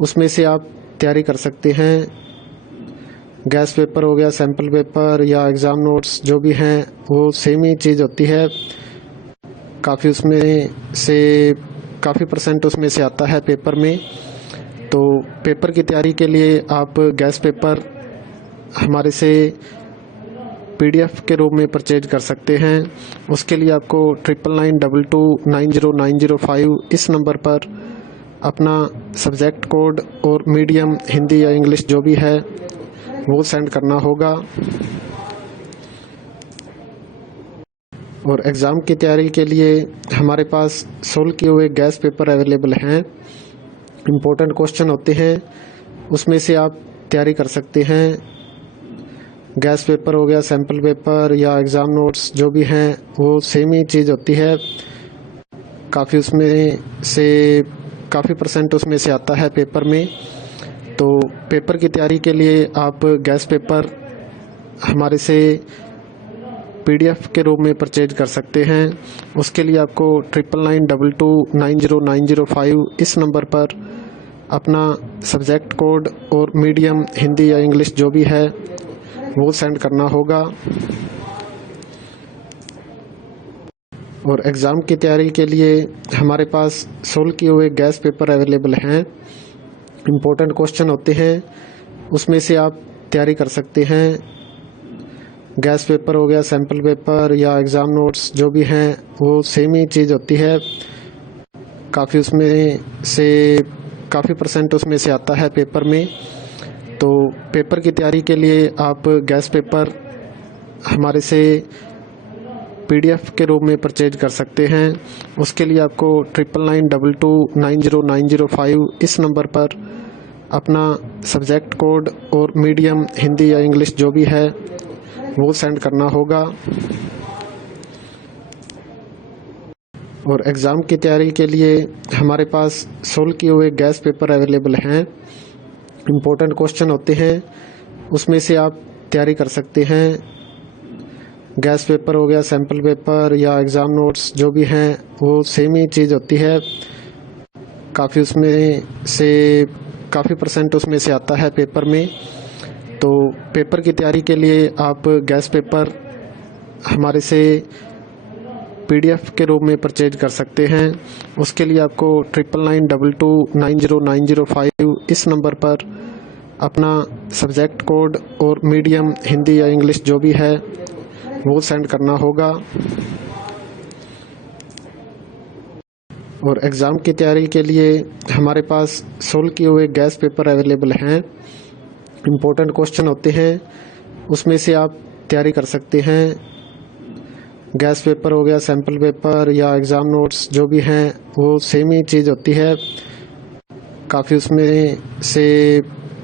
उसमें से आप तैयारी कर सकते हैं। गैस पेपर हो गया, सैम्पल पेपर या एग्ज़ाम नोट्स जो भी हैं वो सेम ही चीज़ होती है। काफ़ी उसमें से काफ़ी परसेंट उसमें से आता है पेपर में। तो पेपर की तैयारी के लिए आप गैस पेपर हमारे से PDF के रूप में परचेज कर सकते हैं। उसके लिए आपको 9992290905 इस नंबर पर अपना सब्जेक्ट कोड और मीडियम हिंदी या इंग्लिश जो भी है वो सेंड करना होगा। और एग्ज़ाम की तैयारी के लिए हमारे पास सोल्व किए हुए गैस पेपर अवेलेबल हैं। इम्पोर्टेंट क्वेश्चन होते हैं, उसमें से आप तैयारी कर सकते हैं। गैस पेपर हो गया, सैम्पल पेपर या एग्ज़ाम नोट्स जो भी हैं वो सेम ही चीज़ होती है। काफ़ी उसमें से काफ़ी परसेंट उसमें से आता है पेपर में। तो पेपर की तैयारी के लिए आप गैस पेपर हमारे से PDF के रूप में परचेज कर सकते हैं। उसके लिए आपको 9992290905 इस नंबर पर अपना सब्जेक्ट कोड और मीडियम हिंदी या इंग्लिश जो भी है वो सेंड करना होगा। और एग्ज़ाम की तैयारी के लिए हमारे पास सोल्व किए हुए गैस पेपर अवेलेबल हैं। इम्पोर्टेंट क्वेश्चन होते हैं, उसमें से आप तैयारी कर सकते हैं। गैस पेपर हो गया, सैम्पल पेपर या एग्ज़ाम नोट्स जो भी हैं वो सेम ही चीज़ होती है। काफ़ी उसमें से काफ़ी परसेंट उसमें से आता है पेपर में। तो पेपर की तैयारी के लिए आप गैस पेपर हमारे से PDF के रूप में परचेज कर सकते हैं। उसके लिए आपको 9992290905 इस नंबर पर अपना सब्जेक्ट कोड और मीडियम हिंदी या इंग्लिश जो भी है वो सेंड करना होगा। और एग्ज़ाम की तैयारी के लिए हमारे पास सोल्व किए हुए गैस पेपर अवेलेबल हैं। इम्पोर्टेंट क्वेश्चन होते हैं, उसमें से आप तैयारी कर सकते हैं। गैस पेपर हो गया, सैम्पल पेपर या एग्ज़ाम नोट्स जो भी हैं वो सेम ही चीज़ होती है। काफ़ी उसमें से काफ़ी परसेंट उसमें से आता है पेपर में। तो पेपर की तैयारी के लिए आप गैस पेपर हमारे से PDF के रूप में परचेज कर सकते हैं। उसके लिए आपको 9992290905 इस नंबर पर अपना सब्जेक्ट कोड और मीडियम हिंदी या इंग्लिश जो भी है वो सेंड करना होगा। और एग्ज़ाम की तैयारी के लिए हमारे पास सोल्व किए हुए गैस पेपर अवेलेबल हैं। इम्पोर्टेंट क्वेश्चन होते हैं, उसमें से आप तैयारी कर सकते हैं। गैस पेपर हो गया, सैम्पल पेपर या एग्ज़ाम नोट्स जो भी हैं वो सेम ही चीज़ होती है। काफ़ी उसमें से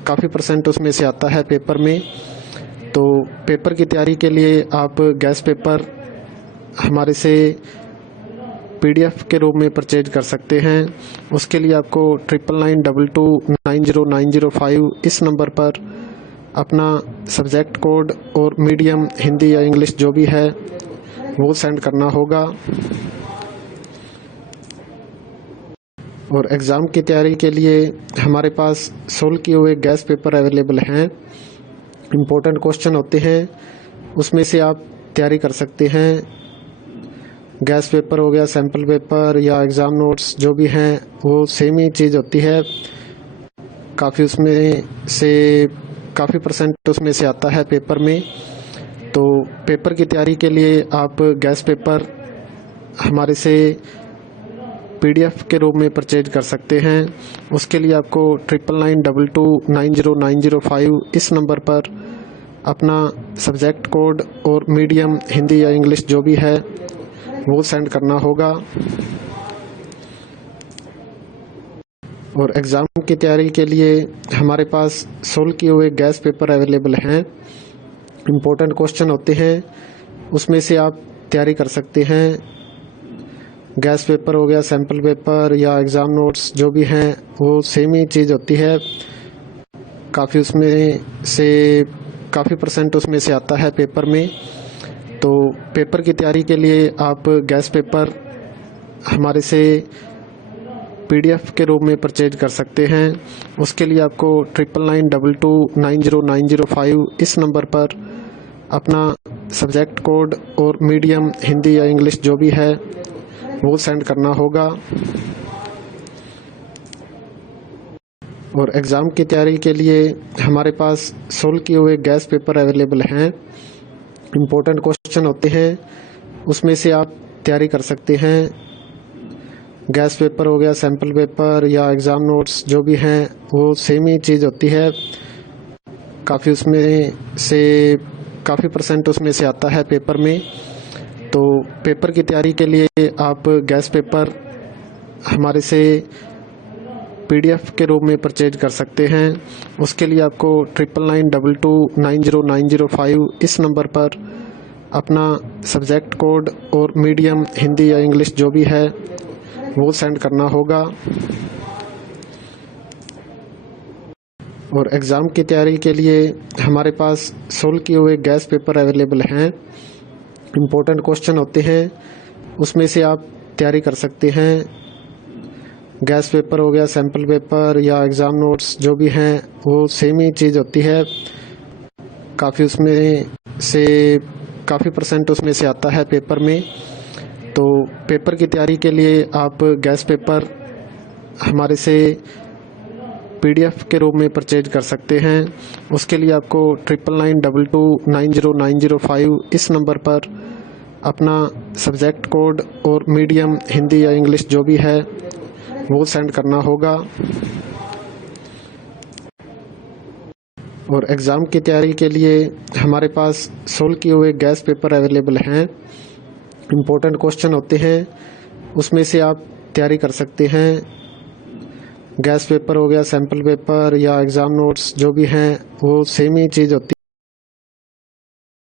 काफ़ी परसेंट उसमें से आता है पेपर में। तो पेपर की तैयारी के लिए आप गैस पेपर हमारे से PDF के रूप में परचेज कर सकते हैं। उसके लिए आपको 9992290905 इस नंबर पर अपना सब्जेक्ट कोड और मीडियम हिंदी या इंग्लिश जो भी है वो सेंड करना होगा। और एग्ज़ाम की तैयारी के लिए हमारे पास सोल्व किए हुए गैस पेपर अवेलेबल हैं। इम्पोर्टेंट क्वेश्चन होते हैं, उसमें से आप तैयारी कर सकते हैं। गैस पेपर हो गया, सैम्पल पेपर या एग्ज़ाम नोट्स जो भी हैं वो सेम ही चीज़ होती है। काफ़ी उसमें से काफ़ी परसेंट उसमें से आता है पेपर में। तो पेपर की तैयारी के लिए आप गैस पेपर हमारे से PDF के रूप में परचेज कर सकते हैं। उसके लिए आपको 9992290905 इस नंबर पर अपना सब्जेक्ट कोड और मीडियम हिंदी या इंग्लिश जो भी है वो सेंड करना होगा। और एग्ज़ाम की तैयारी के लिए हमारे पास सोल्व किए हुए गैस पेपर अवेलेबल हैं। इम्पोर्टेंट क्वेश्चन होते हैं, उसमें से आप तैयारी कर सकते हैं। गैस पेपर हो गया, सैम्पल पेपर या एग्ज़ाम नोट्स जो भी हैं वो सेम ही चीज़ होती है। काफ़ी उसमें से काफ़ी परसेंट उसमें से आता है पेपर में। तो पेपर की तैयारी के लिए आप गैस पेपर हमारे से PDF के रूप में परचेज कर सकते हैं। उसके लिए आपको 9992290905 इस नंबर पर अपना सब्जेक्ट कोड और मीडियम हिंदी या इंग्लिश जो भी है वो सेंड करना होगा। और एग्ज़ाम की तैयारी के लिए हमारे पास सोल्व किए हुए गैस पेपर अवेलेबल हैं। इम्पोर्टेंट क्वेश्चन होते हैं, उसमें से आप तैयारी कर सकते हैं। गैस पेपर हो गया, सैम्पल पेपर या एग्ज़ाम नोट्स जो भी हैं वो सेम ही चीज़ होती है। काफ़ी परसेंट उसमें से आता है पेपर में। तो पेपर की तैयारी के लिए आप गैस पेपर हमारे से PDF के रूप में परचेज कर सकते हैं। उसके लिए आपको 9992290905 इस नंबर पर अपना सब्जेक्ट कोड और मीडियम हिंदी या इंग्लिश जो भी है वो सेंड करना होगा। और एग्ज़ाम की तैयारी के लिए हमारे पास सोल्व किए हुए गैस पेपर अवेलेबल हैं। इम्पोर्टेंट क्वेश्चन होते हैं, उसमें से आप तैयारी कर सकते हैं। गैस पेपर हो गया, सैम्पल पेपर या एग्ज़ाम नोट्स जो भी हैं वो सेम ही चीज़ होती है। काफ़ी परसेंट उसमें से आता है पेपर में। तो पेपर की तैयारी के लिए आप गैस पेपर हमारे से PDF के रूप में परचेज कर सकते हैं। उसके लिए आपको 9992290905 इस नंबर पर अपना सब्जेक्ट कोड और मीडियम हिंदी या इंग्लिश जो भी है वो सेंड करना होगा। और एग्ज़ाम की तैयारी के लिए हमारे पास सोल्व किए हुए गैस पेपर अवेलेबल हैं। इम्पोर्टेंट क्वेश्चन होते हैं, उसमें से आप तैयारी कर सकते हैं। गैस पेपर हो गया, सैम्पल पेपर या एग्ज़ाम नोट्स जो भी हैं वो सेम ही चीज़ होती है।